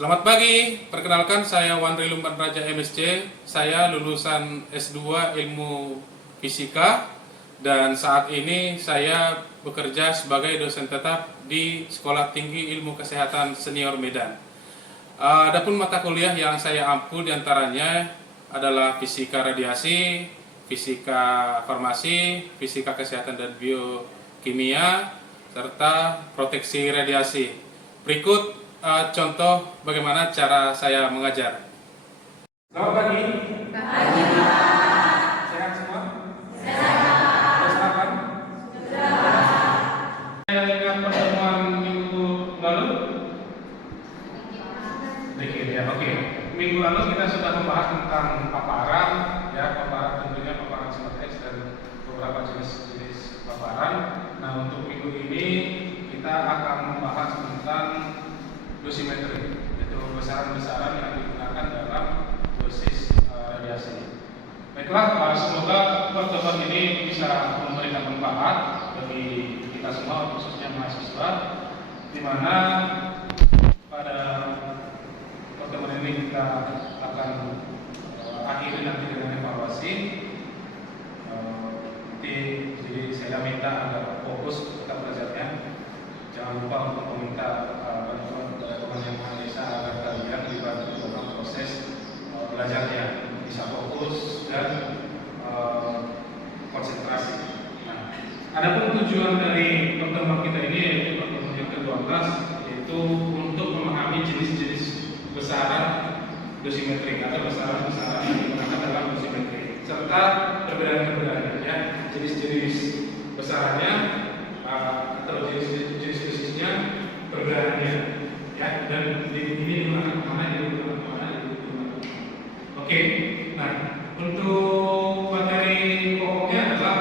Selamat pagi, perkenalkan saya Wandri Lumban Raja MSC. Saya lulusan S2 Ilmu Fisika dan saat ini saya bekerja sebagai dosen tetap di Sekolah Tinggi Ilmu Kesehatan Senior Medan. Adapun mata kuliah yang saya ampu diantaranya adalah fisika radiasi, fisika farmasi, fisika kesehatan dan biokimia, serta proteksi radiasi. Berikut contoh bagaimana cara saya mengajar. Selamat pagi. Pagi, Pak. Sehat semua? Sehat, Pak. Sudah sarapan? Sudah, Pak. Saya ingat pertemuan minggu lalu. Sedikit ya, oke. Minggu lalu kita sudah membahas tentang paparan, ya, paparan tentunya paparan simetris dan beberapa jenis-jenis paparan. Nah, untuk minggu ini kita akan membahas tentang dosimetri, yaitu besaran-besaran yang digunakan dalam dosis radiasi. Baiklah, semoga pertemuan ini bisa memberikan manfaat bagi kita semua, khususnya mahasiswa, di mana pada pertemuan ini kita akan akhiri nanti dengan evaluasi. Jadi saya minta agar fokus tetap belajarnya. Jangan lupa untuk meminta bantuan kepada teman yang menganalisa agar kalian dibantu dalam proses belajarnya, bisa fokus dan konsentrasi. Nah, adapun tujuan dari pertemuan kita ini yaitu pertemuan yang ke-12, yaitu untuk memahami jenis-jenis besaran dosimetrik atau besaran-besaran yang digunakan dalam dosimetri serta perbedaan-perbedaannya, ya, jenis-jenis besarannya atau jenis dosisnya, perbedaannya, ya, dan ini digunakan kemana, ini digunakan kemana, ini digunakan. Oke, nah untuk materi pokoknya adalah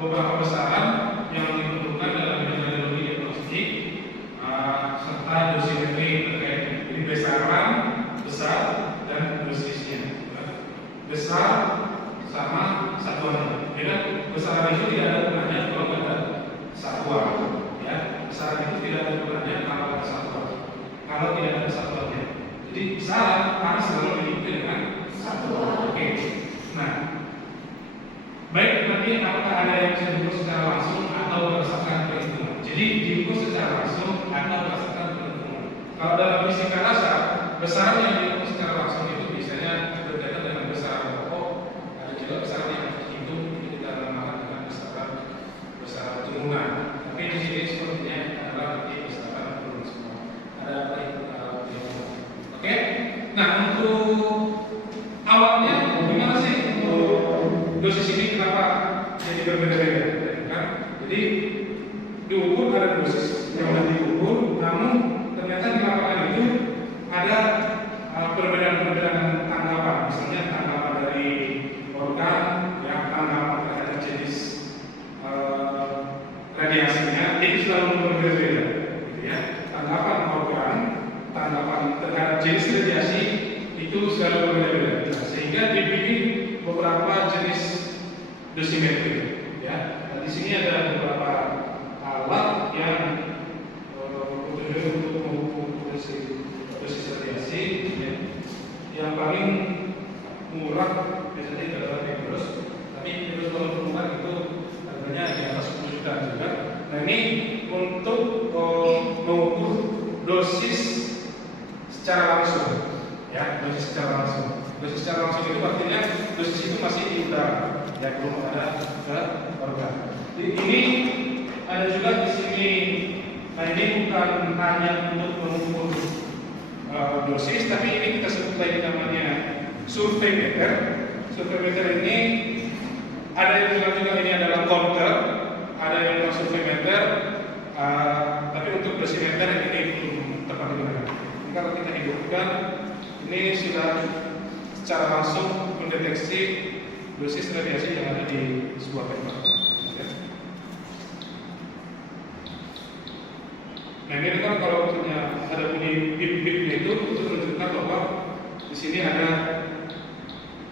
beberapa besaran yang ditentukan dalam metodologi diagnostik serta dosimetri terkaitnya. Jadi besaran, besar, dan dosisnya. Besar sama satuannya. Jadi besaran itu tidak ada gunanya kalau tidak ada satuan. Ya, besaran itu tidak ada gunanya kalau ada satuan. Kalau tidak ada satuannya. Jadi besaran harus selalu diikuti dengan satuan. Oke. Nah, baik, nanti apakah ada yang bisa diukur secara langsung atau berdasarkan perhitungan? Jadi diukur secara langsung atau berdasarkan perhitungan. Kalau dalam fisika dasar, besaran yang diukur secara langsung itu biasanya berkaitan dengan besaran pokok. Ada juga besaran yang terhitung, itu kita namakan dengan besaran turunan. Tapi di sini sepertinya adalah nanti besaran turun semua. Ada perhitungan. Oke. Nah, untuk awalnya bagaimana sih untuk dosis ini kenapa jadi berbeda-beda? Kan? Jadi diukur ada dosis yang sudah diukur, namun ternyata di lapangan itu ada perbedaan-perbedaan tanggapan. Misalnya tanggapan dari organ, ya, tanggapan terhadap jenis radiasinya itu selalu berbeda-beda, gitu ya. Tanggapan organ, tanggapan terhadap jenis radiasi itu selalu berbeda-beda. Sehingga dibikin beberapa jenis dosimetri, ya. Nah, di sini ada beberapa alat yang untuk mengukur dosis radiasi, ya. Yang paling murah biasanya adalah Petrus, tapi Petrus kalau murah itu harganya di atas 10 juta juga. Nah, ini untuk mengukur dosis secara langsung, ya, dosis secara langsung. Dosis secara langsung itu artinya dosis itu masih di udara, ya, belum ada ke organ. Ini ada juga di sini. Nah, ini bukan hanya untuk mengukur dosis, tapi ini kita sebut lagi namanya survei meter. Survei meter ini ada yang bilang juga ini adalah counter, ada yang bilang survei meter, tapi untuk dosimeter ini belum tepat digunakan. Kalau kita hidupkan, ini sudah secara langsung mendeteksi dosis radiasi yang ada di sebuah paper. Nah, ini kan kalau misalnya ada bunyi bip-bipnya itu menunjukkan bahwa di sini ada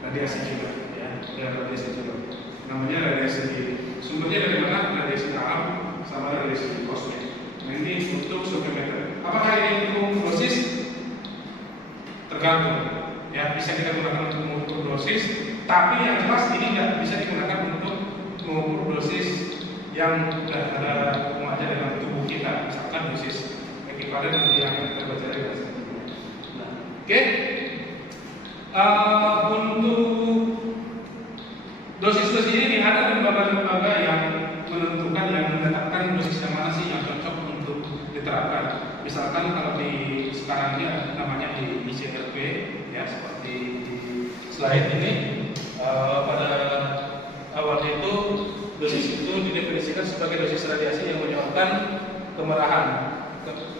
radiasi juga, ya, ada radiasi juga. Namanya radiasi. Sumbernya dari mana? Radiasi alam sama radiasi kosmik. Nah, ini untuk survei meter. Apakah ini untuk dosis? tergantung. Ya, bisa kita gunakan untuk mengukur dosis, tapi yang jelas ini nggak bisa digunakan untuk mengukur dosis yang sudah ada hubungannya dengan tubuh kita, misalkan dosis ekivalen yang terbaca dari hasil. Nah, oke. Untuk dosis-dosis ini ada lembaga-lembaga yang menentukan, yang menetapkan dosis yang mana sih yang cocok untuk diterapkan. Misalkan kalau di sekarang ini namanya di ICRP, ya seperti di slide ini. Pada awalnya itu dosis itu didefinisikan sebagai dosis radiasi yang menyebabkan kemerahan.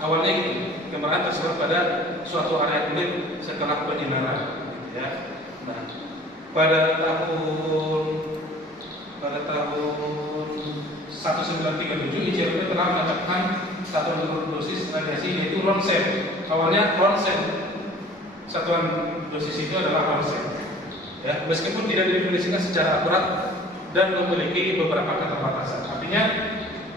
Awalnya itu kemerahan tersebut pada suatu area kulit setelah penyinaran. Ya. Nah, pada tahun 1937 ICRP telah menetapkan satuan dosis radiasi yaitu ronsen. Awalnya ronsen, satuan dosis itu adalah ronsen. Ya, meskipun tidak didefinisikan secara akurat dan memiliki beberapa keterbatasan. Artinya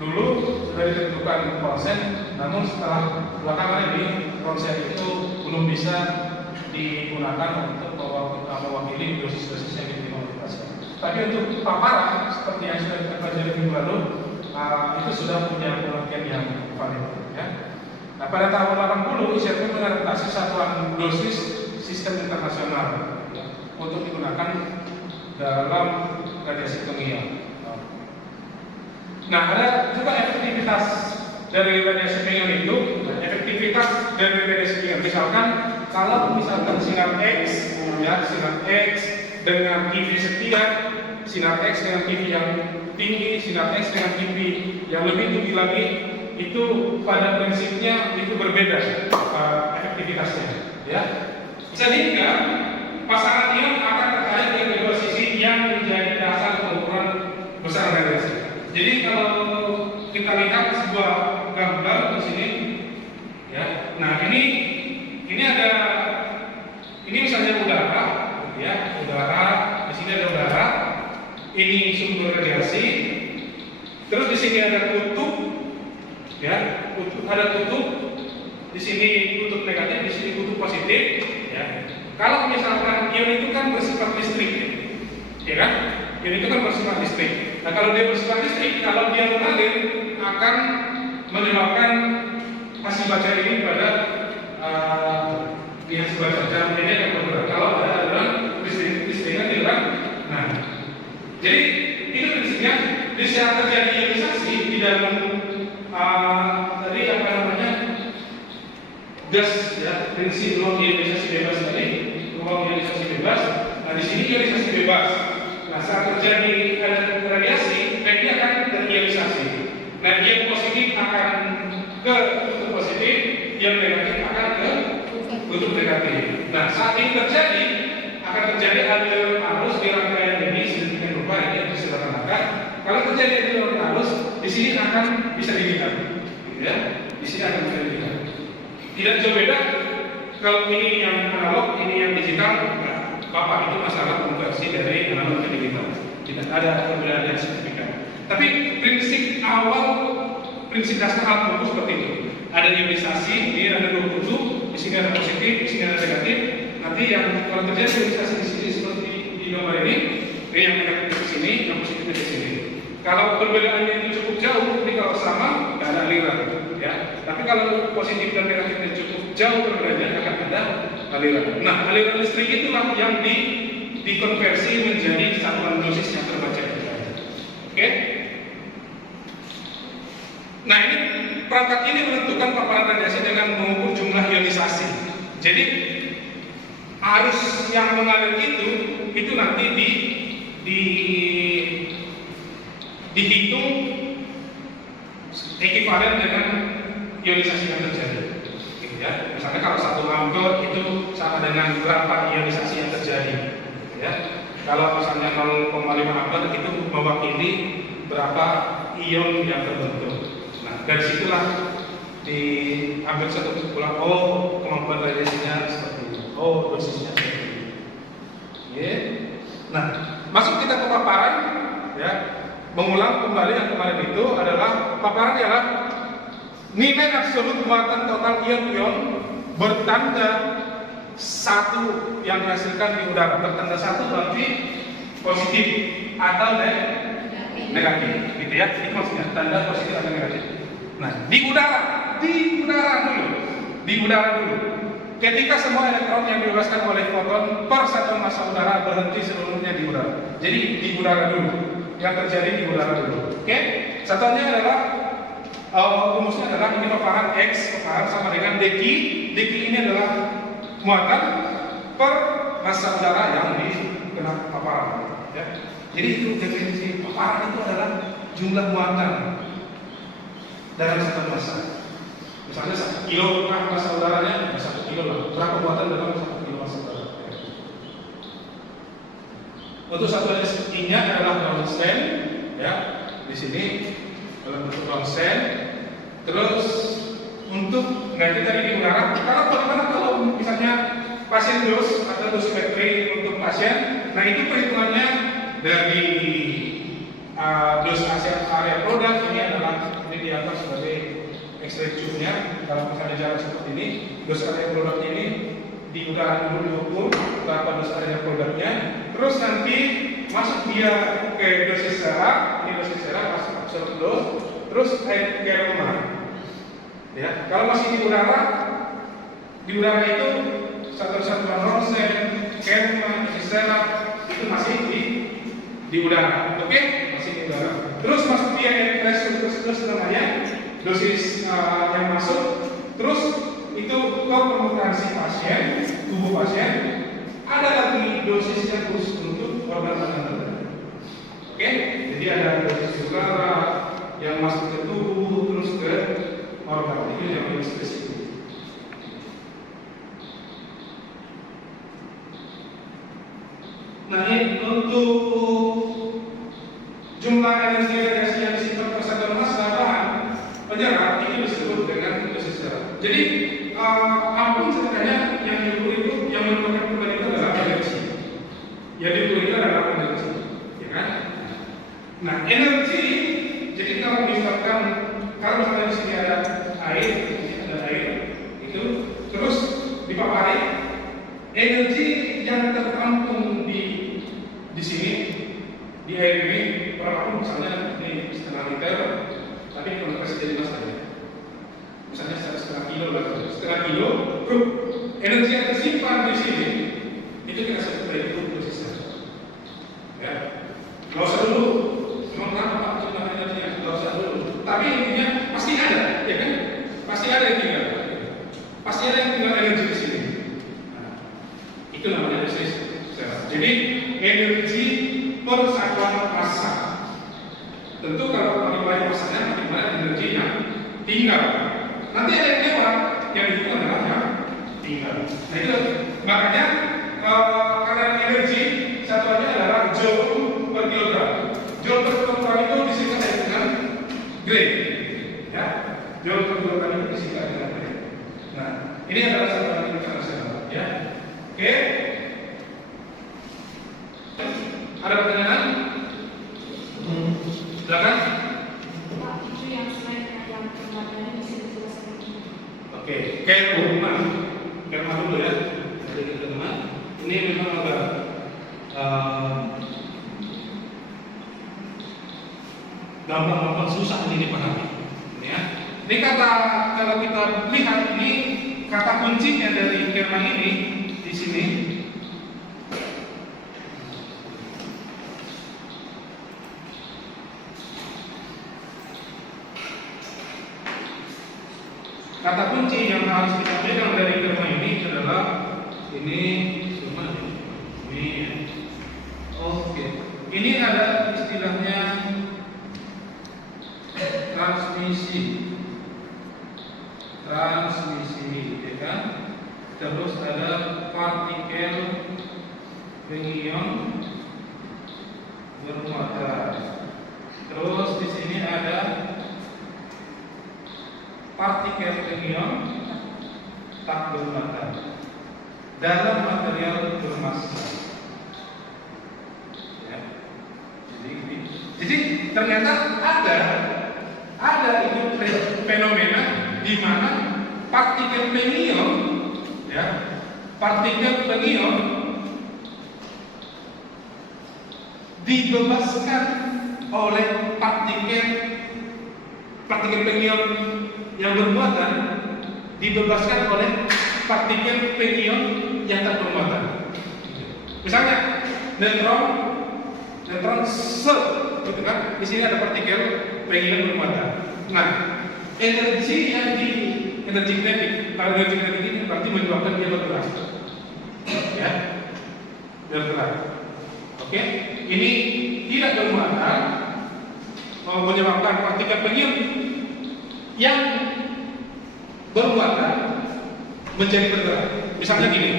dulu sudah ditentukan ronsen, namun setelah belakangan ini ronsen itu belum bisa digunakan untuk mewakili dosis-dosis yang diterima oleh pasien. Tapi untuk paparan seperti yang sudah kita pelajari minggu lalu, itu sudah punya pengertian yang valid. Ya. Nah, pada tahun 80 ICRP mengadaptasi satuan dosis sistem internasional ya, untuk digunakan dalam radiasi kimia. Nah, ada juga efektivitas dari radiasi kimia itu. Nah, efektivitas dari radiasi kimia, misalkan kalau misalkan sinar X, ya sinar X dengan PV sekian, sinar X dengan PV yang tinggi, sinar X dengan PV yang lebih tinggi lagi, itu pada prinsipnya itu berbeda efektivitasnya, ya. Sehingga pasangan ion akan terkait dengan kedua sisi yang menjadi dasar pengukuran besar radiasi. Jadi kalau kita lihat sebuah gambar di sini, ya. Nah ini misalnya udara, ya udara. Di sini ada udara. Ini sumber radiasi. Terus di sini ada kutub, ya. Ada kutub. Di sini kutub negatif, di sini kutub positif, ya. Kalau misalkan ion itu kan bersifat listrik, ya kan? Ion itu kan bersifat listrik. Nah kalau dia bersifat listrik, kalau dia mengalir akan menyebabkan hasil baca ini pada hasil baca jam ini akan bergerak. Kalau ada aliran listriknya tidak. Nah, jadi itu prinsipnya di saat terjadi ionisasi di dalam tadi apa namanya gas, ya prinsip ruang ionisasi bebas tadi, ruang ionisasi bebas. Nah di sini ionisasi bebas. Nah saat terjadi radiasi, dia akan terionisasi. Nah ion positif akan ke kutub positif, ion negatif akan ke kutub negatif. Nah saat ini terjadi akan terjadi aliran arus di rangkaian ini sedemikian rupa ini disederhanakan. Kalau terjadi aliran arus di sini akan bisa dilihat, ya. Di sini akan bisa dilihat. Tidak jauh beda kalau ini yang analog, ini yang digital. Nah, Bapak itu masalah konversi dari analog ke digital. Tidak ada perbedaan yang signifikan. Tapi prinsip awal, prinsip dasar alat ukur seperti itu. Ada ionisasi, ini ada dua kutub, di sini ada positif, di sini ada negatif. Nanti yang kalau terjadi ionisasi di sini seperti di gambar ini yang negatif di sini, yang positif di sini. Kalau perbedaannya itu cukup jauh, ini kalau sama tidak ada aliran, ya. Tapi kalau positif dan negatifnya cukup jauh perbedaannya akan ada aliran. Nah, aliran listrik itulah yang dikonversi menjadi satuan dosis yang terbaca. Oke? Nah, ini perangkat ini menentukan paparan radiasi dengan mengukur jumlah ionisasi. Jadi arus yang mengalir itu nanti dihitung ekivalen dengan ionisasi yang terjadi. Gitu ya. Misalnya kalau 1 ampere itu sama dengan berapa ionisasi yang terjadi. Gitu ya. Kalau misalnya 0,5 ampere itu mewakili berapa ion yang terbentuk. Nah, dari situlah diambil satu kesimpulan, oh kemampuan radiasinya seperti ini, oh dosisnya seperti ini. Yeah. Nah, masuk kita ke paparan, ya. Mengulang kembali yang kemarin itu adalah paparan ialah nilai absolut muatan total ion-ion bertanda satu yang dihasilkan di udara bertanda satu berarti positif atau negatif, gitu ya. Itu maksudnya tanda positif atau negatif. Nah, di udara dulu. Ketika semua elektron yang dibebaskan oleh foton per satuan massa udara berhenti seluruhnya di udara. Jadi di udara dulu, yang terjadi di udara dulu. Oke? Satuannya adalah rumusnya adalah ini paparan X, paparan sama dengan dq. Dq ini adalah muatan per massa udara yang dikena paparan. Ya. Jadi itu definisi paparan itu adalah jumlah muatan dalam satu massa. Misalnya 1 kilo massa udaranya, 1 kilo lah. Berapa muatan dalam 1 kilo massa udara? Untuk satuan I-nya adalah Brownston, ya. Di sini dalam bentuk Brownston. Terus untuk ganti tadi di udara, karena bagaimana kalau misalnya pasien dos atau dosimetri untuk pasien, nah itu perhitungannya dari dos area produk ini adalah ini dianggap sebagai X-ray tube-nya. Kalau misalnya jarak seperti ini, dos area produknya ini di udara dulu diukur berapa dos area produknya, terus nanti masuk dia ke dosis sera, ini dosis sera masuk absorb dos, terus ke rumah. Ya, kalau masih di udara itu satuan ronsen, kerma, dosis sera itu masih di udara, oke? Masih di udara. Terus masuk dia terus namanya dosis yang masuk, terus itu ke permukaan si pasien, tubuh pasien, ada lagi dosis yang khusus untuk organ tertentu. Oke? Jadi ada dosis udara yang masuk ke tubuh, terus ke organ, itu yang lebih spesifik. Nah, ini untuk jumlah energi radiasi yang disimpan per satuan massa bahan penyerap itu disebut dengan dosis sera. Jadi ampun sebenarnya yang diukur itu yang merupakan perbedaan itu adalah energi. Yang diukur itu adalah energi, ya kan? Nah, energi. Jadi kalau misalkan misalnya di sini ada air, itu terus dipapari energi yang tertampung di sini di air ini berapa misalnya ini setengah liter, tapi konversi jadi masalahnya misalnya setengah kilo, energi yang tersimpan di sini itu kita sebut sebagai dosisnya. Ya, nggak usah dulu, memang berapa pak jumlah energinya, nggak usah dulu. Tapi intinya pasti ada, ya kan? Pasti ada yang tinggal, energi di sini. Nah, itu namanya dosis sera. Jadi energi per satuan massa. Tentu kalau makin banyak massanya, makin banyak energi yang tinggal. Nanti ada yang lewat, yang dihitung adalah yang tinggal. Nah itu makanya karena energi satuannya adalah joule per kilogram. Joule per kilogram itu disingkat dengan Gray. Ya, joule per kilogram itu disingkat dengan Gray. Nah, ini adalah satuan internasional. Ya, oke. Ada pertanyaan? Silakan. Itu yang selain yang pertanyaan bisa dijelaskan. Oke, kerma dulu ya. Jadi kerma ini memang agak gampang susah ini dipahami. Ya. Ini kata kalau kita lihat ini kata kuncinya dari kerma ini di sini. Kata kunci yang harus kita pegang dari kerma ini adalah ini semua ini. Oke. Ini ada istilahnya transmisi, ya kan? Terus ada partikel pengion bermuatan. Terus di sini ada partikel pengion tak bermuatan dalam material bermassa. Ya. Jadi ternyata ada itu fenomena di mana partikel pengion, ya, partikel pengion dibebaskan oleh partikel pengion yang bermuatan dibebaskan oleh partikel pengion yang tak bermuatan. Misalnya neutron set, gitu kan? Di sini ada partikel pengion bermuatan. Nah, energi kinetik, kalau energi kinetik ini berarti menyebabkan dia bergerak, ya, bergerak. Oke, ini tidak bermuatan menyebabkan partikel pengion yang bermuatan menjadi bergerak. Misalnya gini,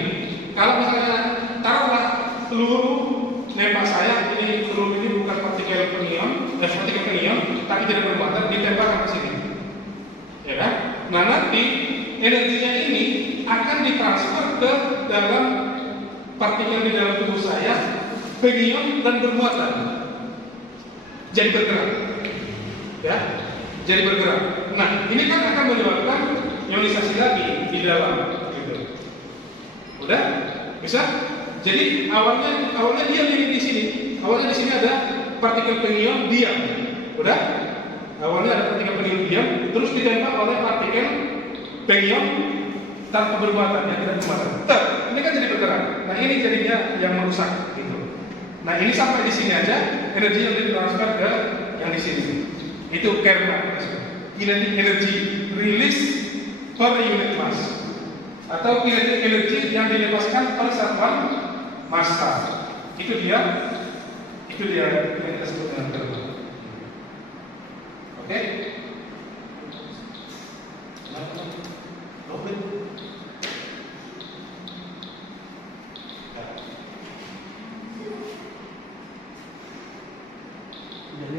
kalau misalnya taruhlah peluru nembak saya, ini peluru ini bukan partikel pengion, tapi tidak bermuatan, ditembakkan ke sini, ya kan? Nah, nanti energinya ini akan ditransfer ke dalam partikel di dalam tubuh saya, pengion dan bermuatan, jadi bergerak, ya, jadi bergerak. Nah, ini kan akan menyebabkan ionisasi lagi di dalam, gitu. Udah, bisa? Jadi awalnya dia di sini. Awalnya di sini ada partikel pengion diam, udah? Awalnya ada partikel pengion diam, terus ditembak oleh partikel pengion tanpa bermuatan, yang tidak bermuatan. Ini kan jadi bergerak. Nah, ini jadinya yang merusak, gitu. Nah, ini sampai di sini aja, energi yang ditransfer ke yang di sini. Itu KERMA, kinetic energy release per unit mass, atau kinetic energy yang dilepaskan per satuan massa. Itu dia yang kita sebut dengan KERMA. Oke?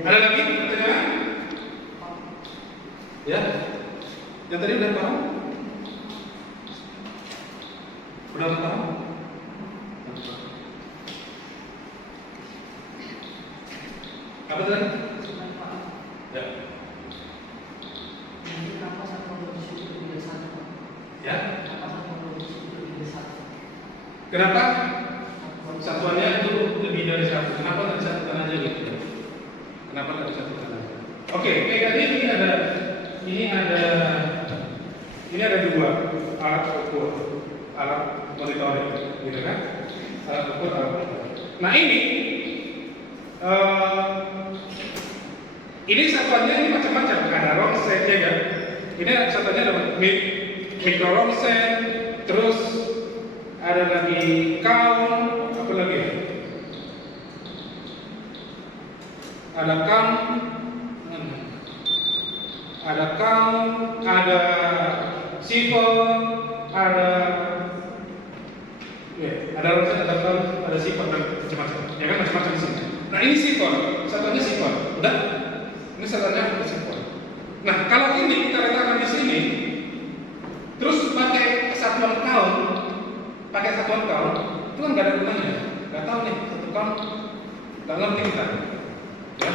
Ada lagi pertanyaan? Ya? Yang tadi udah paham? Udah paham? Apa tadi? Ya. Kenapa satuan produksi itu tidak satu? Ya. Kenapa satuan produksi itu tidak satu? Kenapa? Satuannya itu lebih dari satu. Kenapa nggak disatukan aja gitu? Kenapa nggak disatukan aja? Oke, kayak tadi ini ada dua alat ukur, alat monitoring, gitu kan? Alat ukur, alat monitoring. Nah, ini satuannya ini macam-macam. Ada romset ya kan? Ini satuannya ada mikro romset, terus ada lagi count, apa lagi? Ada count, ada sifon, ada romset, ada count, ada sifon dan macam-macam. Ya kan, macam-macam di sini. Nah, ini sifon, satuannya sifon, udah? Ini satuannya sifon. Nah, kalau ini kita letakkan di sini, terus pakai satuan count, itu kan nggak ada gunanya, nggak tahu nih satu count, nggak ngerti kita. Ya.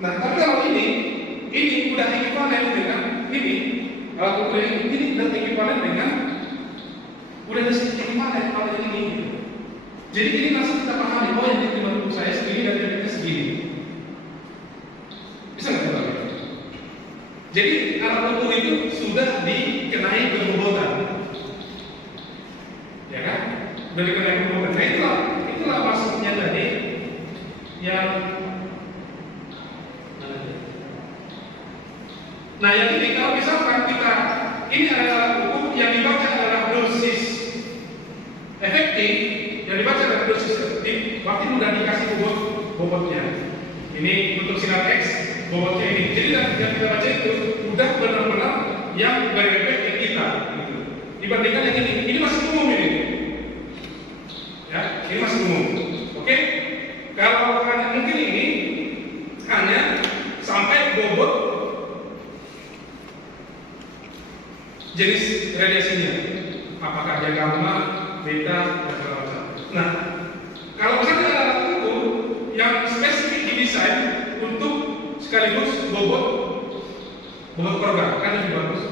Nah, tapi kalau ini udah ekivalen dengan ini, alat ukur ini udah ekivalen dengan udah ekivalen kalau ini. Jadi ini langsung kita pahami, oh yang diterima tubuh saya segini dan yang segini. Bisa nggak kita? Jadi alat ukur itu sudah dikenai kebobotan, ya kan? Sudah dikenai kebobotan. Nah, itulah maksudnya tadi yang nah, yang ini kalau misalkan ini adalah ukur yang dibaca adalah dosis efektif, yang dibaca adalah dosis efektif, berarti mudah dikasih bobotnya. Ini untuk sinar X, bobotnya ini. Jadi yang kita baca itu udah benar-benar yang berefek yang kita. Gitu. Dibandingkan yang ini masih umum ini. Ya, ini masih umum. Oke? Kalau hanya mungkin ini hanya sampai bobot jenis radiasinya, apakah dia gamma, beta, dan segala macam. Nah, kalau misalnya ada alat ukur yang spesifik didesain untuk sekaligus bobot program, kan lebih bagus.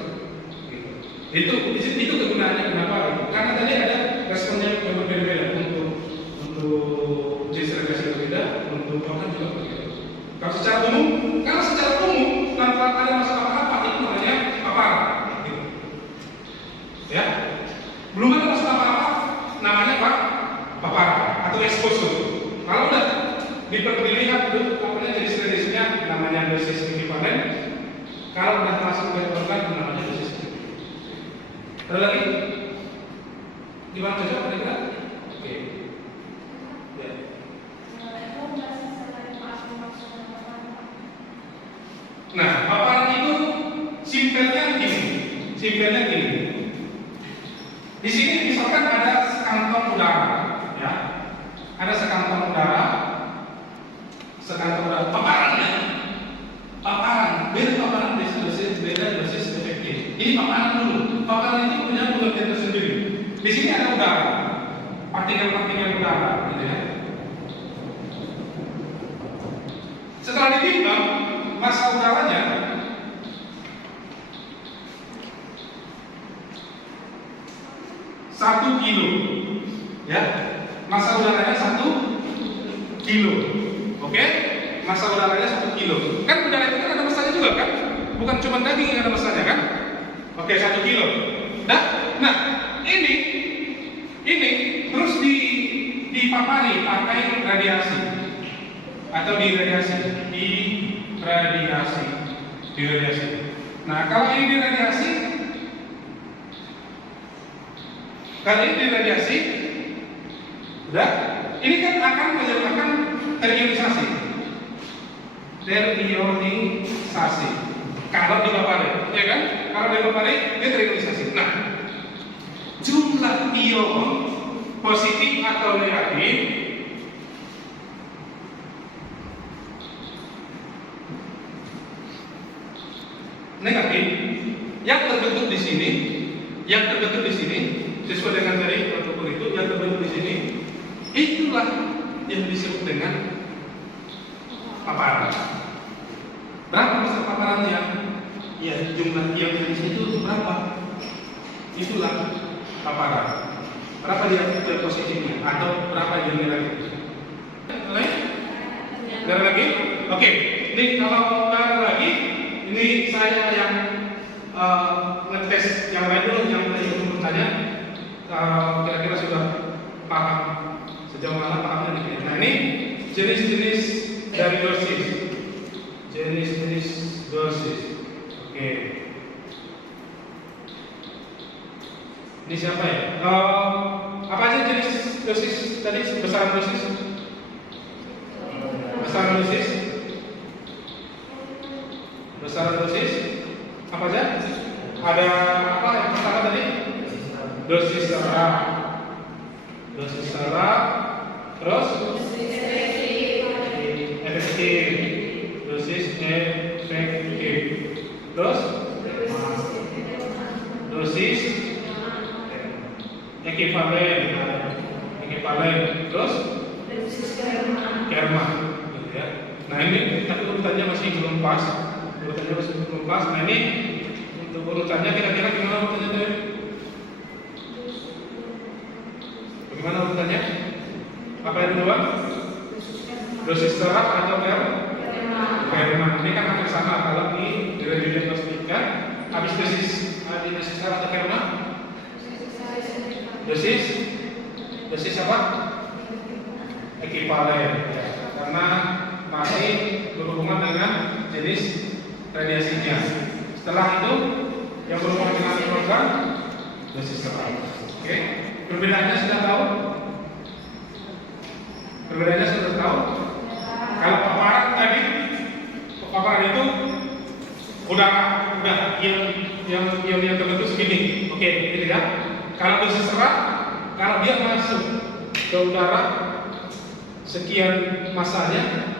Gitu. Itu kegunaannya kenapa? Karena tadi ada secara umum. Kalau secara umum tanpa ada masalah apa-apa itu namanya paparan. Gitu. Ya, belum ada masalah apa-apa namanya apa? Paparan atau exposure. Kalau udah dilihat tuh apanya jenis-jenisnya namanya dosis ekivalen. Kalau udah masuk ke organ namanya dosis. Ada lagi? Gimana cocok kira-kira? Oke. Ya. Nah, paparan itu simpelnya gini. Di sini misalkan ada sekantong udara, ya. Ada sekantong udara. Paparannya. Beda paparan dosis efektif. Ini paparan dulu. Paparan itu punya pengertian tersendiri. Di sini ada udara, partikel-partikel udara, gitu ya. Setelah ditimbang massa udaranya, satu kilo, ya. Massa udaranya 1 kilo, oke? Massa udaranya 1 kilo. Kan udara itu kan ada massanya juga kan? Bukan cuma daging yang ada massanya kan? Oke, 1 kilo. Nah, ini terus dipapari pakai radiasi atau diradiasi. Nah, kalau ini diradiasi, udah, ini kan akan menyebabkan terionisasi. Kalau dipapari, ya kan? Kalau dipapari, dia terionisasi. Nah, jumlah ion positif atau negatif yang terbentuk di sini sesuai dengan dari protokol itu yang terbentuk di sini, itulah yang disebut dengan paparan. Berapa besar paparannya? Ya, jumlah ion di sini itu berapa? Itulah paparan. Berapa dia positifnya atau berapa yang negatif? Darah lagi? Oke. Ini kalau darah lagi, ini saya yang ngetes yang lain dulu, yang tadi itu bertanya kira-kira sudah paham sejauh mana pahamnya nih. Nah, ini jenis-jenis dari dosis. Oke. Ini siapa ya? Apa aja jenis dosis tadi? Besaran dosis apa aja? Ada apa yang pertama tadi? Dosis serak, terus efektif, terus dosis ekivalen, terus kerma, gitu ya. Nah, ini tapi urutannya masih belum pas. Nah, ini untuk urutannya kira-kira gimana urutannya tuh? Bagaimana urutannya? Apa yang kedua? Dosis serak atau kerma. Ini kan hampir sama kalau didiagnostikan habis dosis serak atau kerma? Dosis apa? Ekivalen, ya. Karena masih berhubungan dengan jenis radiasinya. Setelah itu yang berhubungan dengan organ dosis serak. Oke. Perbedaannya sudah tahu? Kalau paparan itu udah yang terbentuk segini. Oke, gitu ya. Kalau dosis serak, kalau dia masuk ke udara sekian masanya,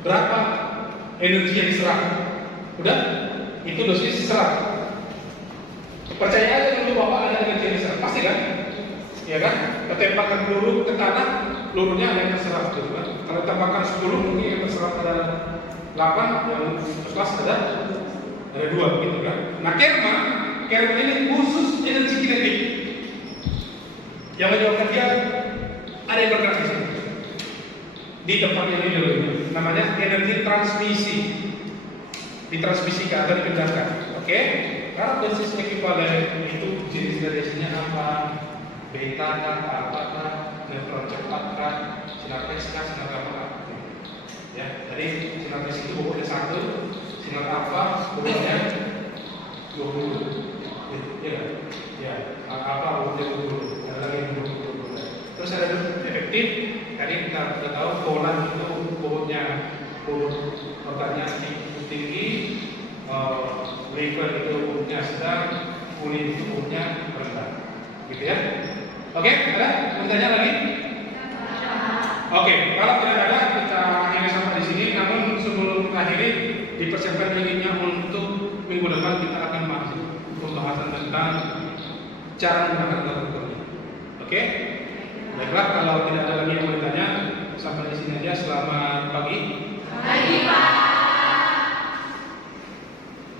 berapa energi yang diserap? Udah, itu dosis serak. Percaya aja dulu bahwa ada energi yang diserap, pasti kan? Ya kan? Ketembakkan peluru ke tanah, pelurunya ada yang terserap, gitu kan? Kalau tembakan 10 mungkin yang terserap ada 8, yang terserap ada 2, gitu kan? Nah, kerma ini khusus energi kinetik yang menyebabkan dia ada yang bergerak di sini, di tempatnya ini dulu. namanya energi transmisi, ditransmisikan atau dipindahkan. Oke, karakteristik ekuivalen itu jenis radiasinya apa? Beta kah, alfa kah, neutron cepat kah, sinar X kah, sinar gamma kah? Ya, jadi sinar X itu bobotnya 1, sinar alfa bobotnya 20. Ya, ya, alfa bobotnya 20, ada lagi yang 20. Terus ada efektif, tadi kita sudah tahu kolan itu bobot otaknya tinggi, liver itu bobotnya sedang, kulit itu bobotnya rendah, gitu ya. Oke, ada pertanyaan lagi? Oke, kalau tidak ada kita akhiri sampai di sini. Namun sebelum mengakhiri, dipersiapkan linknya untuk minggu depan kita akan masuk pembahasan tentang cara menggunakan kalkulator. Oke, baiklah, kalau tidak ada lagi yang mau ditanya, sampai di sini aja. Selamat pagi.